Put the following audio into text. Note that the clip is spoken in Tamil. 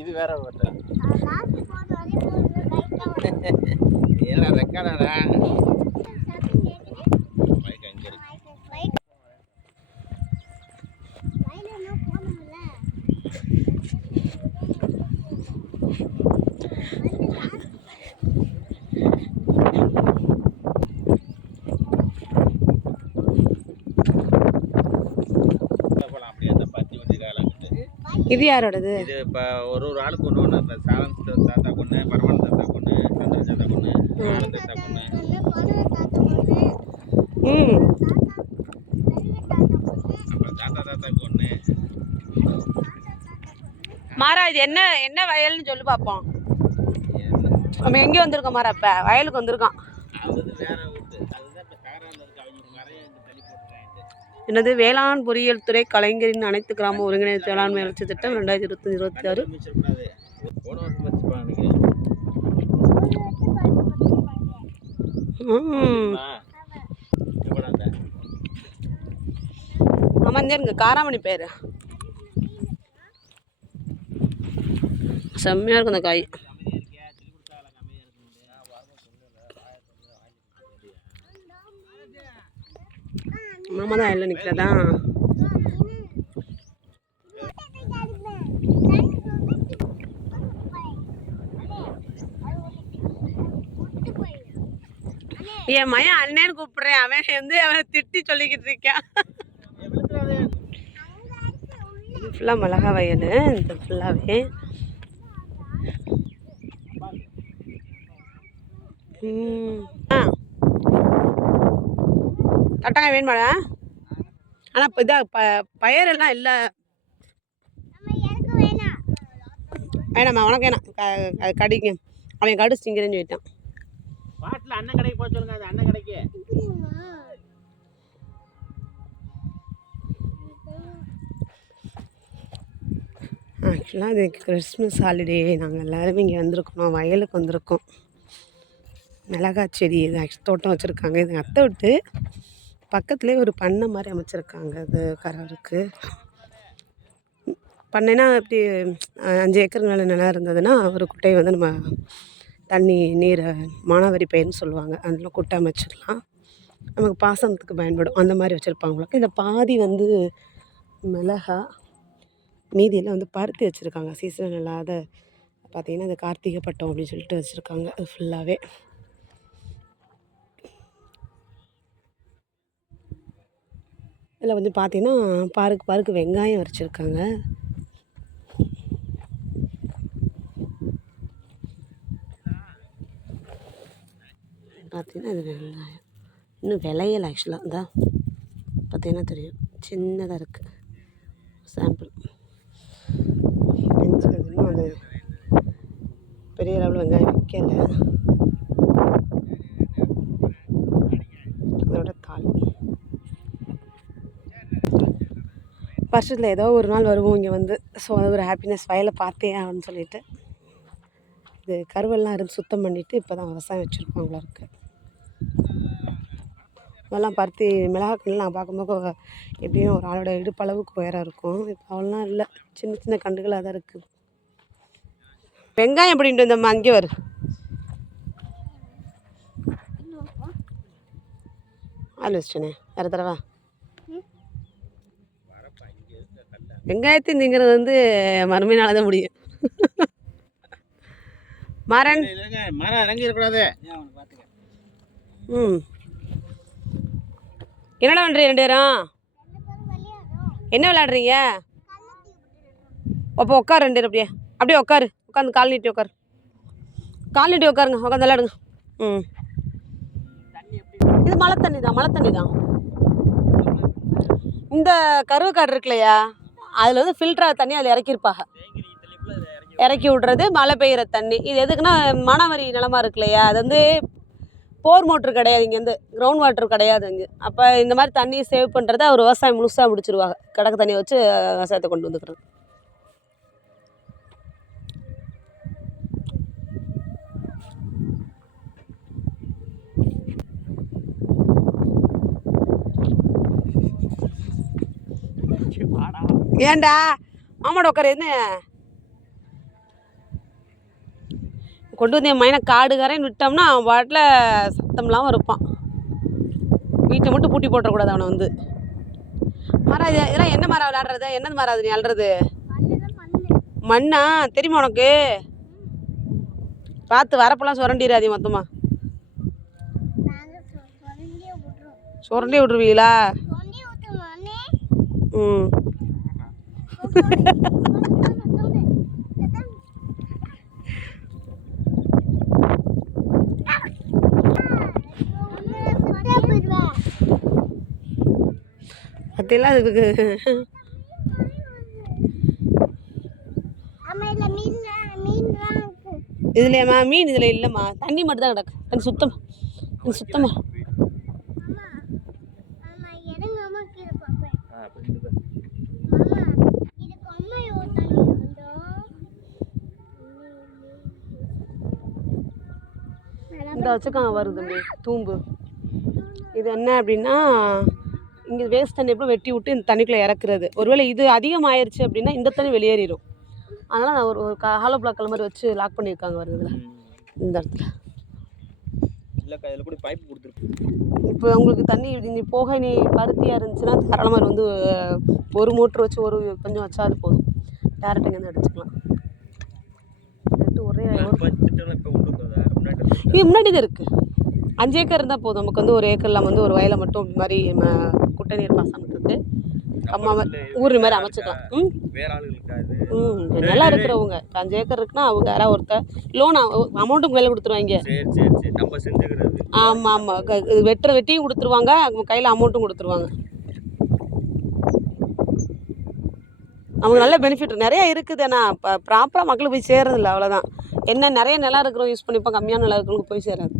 இது வேற ஓட்டல் ஏன்னா ரெக்கார்டா இது யாரோடது? இது இப்போ ஒரு ஆளுக்கு ஒன்று ஒன்று அந்த சாலம் தாத்தா பொண்ணு, பரவாயில்ல தாத்தா பொண்ணு, சந்திர தாத்தா பொண்ணு, ஆனந்த தாத்தா பொண்ணு. அப்புறம் தாத்தாக்கு ஒன்று. மாறா இது என்ன என்ன வயல்னு சொல்லி பார்ப்போம். நம்ம எங்கே வந்திருக்கோம் மாறா? இப்போ வயலுக்கு வந்திருக்கோம். என்னது? வேளாண் பொறியியல் துறை கலைஞரின் அனைத்து கிராம ஒருங்கிணைந்த வேளாண்மை வளர்ச்சி திட்டம் 2025-26. ஆமாங்க, காராமணி பேர் செம்மையா இருக்கும் அந்த காய். மாமா தான் எல்லாம் நிற்கிறதா? என் மையன் அண்ணேன்னு கூப்பிடுறேன், அவன் வந்து அவனை திட்டி சொல்லிக்கிட்டு இருக்கான். இது ஃபுல்லாக மிளகா வயல். இந்த ஃபுல்லாகவே தட்டாங்க வேணுமாடா? ஆனால் இப்போ இதாக பயிரெல்லாம் இல்லை. வேணாம்மா, உனக்கு வேணாம். கடிங்க, அவன் கடிச்சு திங்கிறேன்னு சொல்லிட்டான். பாட்டில் அண்ணன் கடைக்கு போக சொல்லுங்க. அது அண்ணன் கடைக்கு ஆக்சுவலாக அது கிறிஸ்மஸ் ஹாலிடே. நாங்கள் எல்லோருமே இங்கே வந்திருக்கோம், வயலுக்கு வந்திருக்கோம். மிளகாய் செடி இது ஆக்சுவலி தோட்டம் வச்சுருக்காங்க. இது அத்தை விட்டு பக்கத்துலேயே ஒரு பண்ணை மாதிரி அமைச்சிருக்காங்க. அது கரருக்கு பண்ணைன்னா இப்படி 5 ஏக்கர் நிலம் இருந்ததுன்னா ஒரு குட்டையை வந்து நம்ம தண்ணி நீரை மானாவாரி பயிர்னு சொல்லுவாங்க, அதில் குட்டை அமைச்சிடலாம். நமக்கு பாசனத்துக்கு பயன்படும். அந்த மாதிரி வச்சுருப்பாங்களுக்கு. இந்த பாதி வந்து மிளகா, மீதியெல்லாம் வந்து பருத்தி வச்சுருக்காங்க. சீசன் இல்லாத பார்த்திங்கன்னா அது கார்த்திகை பட்டம் அப்படின்னு சொல்லிட்டு வச்சுருக்காங்க. அது ஃபுல்லாகவே இதில் வந்து பார்த்திங்கன்னா பாருக்கு வெங்காயம் வச்சுருக்காங்க. பார்த்திங்கன்னா இது வெங்காயம் இன்னும் விளையல். ஆக்சுவலாக தான் பார்த்திங்கன்னா தெரியும், சின்னதாக இருக்குது. சாம்பிள் இன்னும் அது பெரிய அளவில் வெங்காயம் விற்கலை. அதோட தாள் வருஷத்தில் ஏதோ ஒரு நாள் வருவோம் இங்கே வந்து. ஸோ அது ஒரு ஹாப்பினஸ். வயலை பார்த்தே ஆகணும்னு சொல்லிட்டு இது கருவெல்லாம் இருந்து சுத்தம் பண்ணிவிட்டு இப்போ தான் விவசாயம் வச்சுருப்பாங்களா இருக்குது. அதெல்லாம் பருத்தி மிளகாக்கள்லாம் நான் பார்க்கும்போது எப்படியும் ஒரு ஆளோட இடுப்பளவுக்கு உயரம் இருக்கும். இப்போ அவ்வளோலாம் இல்லை, சின்ன சின்ன கண்டுகளாக தான் இருக்குது. வெங்காயம் எப்படின்ட்டு வந்தம்மா அங்கே வரும். ஆள் வச்சிட்டேனே வேறு தடவை. வெங்காயத்தை திங்கிறது வந்து மறுமையினால தான் முடியும். மரம் இறங்கி இருக்கக்கூடாது. என்னடா பண்ணுறீங்க 2 பேரும்? என்ன விளையாடுறீங்க? அப்போ உட்காரு 2 பேரும். அப்படியே உட்காரு. உட்காந்து கால் நீட்டி உட்காரு. கால் நீட்டி உட்காருங்க. உட்காந்து விளையாடுங்க. இது மழை தண்ணி தான். இந்த கருவக்காடு இருக்கு இல்லையா, அதில் வந்து ஃபில்டர் தண்ணி அதில் இறக்கியிருப்பாங்க. இறக்கி விட்றது மழை பெய்கிற தண்ணி. இது எதுக்குன்னா மானாவாரி நிலமா இருக்கு இல்லையா, அது வந்து போர் மோட்ரு கிடையாது, இங்கேருந்து கிரவுண்ட் வாட்டர் கிடையாது இங்கே. அப்போ இந்த மாதிரி தண்ணியை சேவ் பண்ணுறத அவர் விவசாயம் முழுசாக முடிச்சிருவாங்க. கிடக்கு தண்ணியை வச்சு விவசாயத்தை கொண்டு வந்துக்கிறது. ஏண்டா மாமாட உட்காரு. என்ன கொண்டு வந்து என் மையனை காடுகாரன்னு விட்டோம்னா அவன் பாட்டில் சத்தம்லாம் இருப்பான். வீட்டை மட்டும் பூட்டி போட்டுறக்கூடாது அவனை வந்து. மரம் இதெல்லாம் என்ன மரம் விளையாடுறது? என்னது மரம் அது நீ அல்றது? மண்ணா? தெரியுமா உனக்கு? பார்த்து வரப்பெல்லாம் சுரண்டிடாதே மொத்தமாக. சுரண்டி விட்ருவீங்களா? ம். அதெல்லாம் அதுக்கு இதுலையாம்மா மீன் இதில் இல்லைம்மா, தண்ணி மட்டும் தான் கிடக்கு. தண்ணி சுத்தமாக சுத்தமாக இந்த வச்சுக்காங்க வருது தூம்பு. இது என்ன அப்படின்னா இங்கே வேஸ்ட் தண்ணி எப்படி வெட்டி விட்டு இந்த தண்ணிக்குள்ளே இறக்குறது. ஒருவேளை இது அதிகமாகிருச்சு அப்படின்னா இந்த தண்ணி வெளியேறிடும். அதனால் நான் ஒரு ஹாலோ பிளாக் மாதிரி வச்சு லாக் பண்ணியிருக்காங்க வருதுல இந்த இடத்துல. இல்லைக்கா இதில் கூட பைப் கொடுத்துருக்கு. இப்போ உங்களுக்கு தண்ணி நீ போக நீ பருத்தியாக இருந்துச்சுன்னா தாராளமாக வந்து ஒரு மோட்ரு வச்சு ஒரு கொஞ்சம் வச்சா அது போதும். டேரெக்டாக இங்கேருந்து அடிச்சுக்கலாம். ஒரே இது முன்னாடி தான் இருக்குது. 5 ஏக்கர் இருந்தால் போதும் நமக்கு வந்து. 1 ஏக்கர்லாம் வந்து ஒரு வயலை மட்டும் இந்த மாதிரி குட்டை நீர் பாசனத்துக்கு அம்மா ஊர் மாதிரி அமைச்சிக்கலாம். நல்லா இருக்கிறவங்க 5 ஏக்கர் இருக்குன்னா அவங்க யாராவது ஒருத்தர் லோன் அமௌண்ட்டும் கையில் கொடுத்துருவாங்க. ஆமாம் ஆமாம், வெட்டியும் கொடுத்துருவாங்க, கையில் அமௌண்ட்டும் கொடுத்துருவாங்க. அவங்க நல்ல பெனிஃபிட் நிறையா இருக்குது. ஆனால் இப்போ ப்ராப்பராக மக்களுக்கு போய் சேர்றதில்ல, அவ்வளோதான். என்ன நிறைய நிலம் இருக்கிறவங்க யூஸ் பண்ணிப்போம், கம்மியான நிலம் இருக்கிறவங்க போய் சேராது.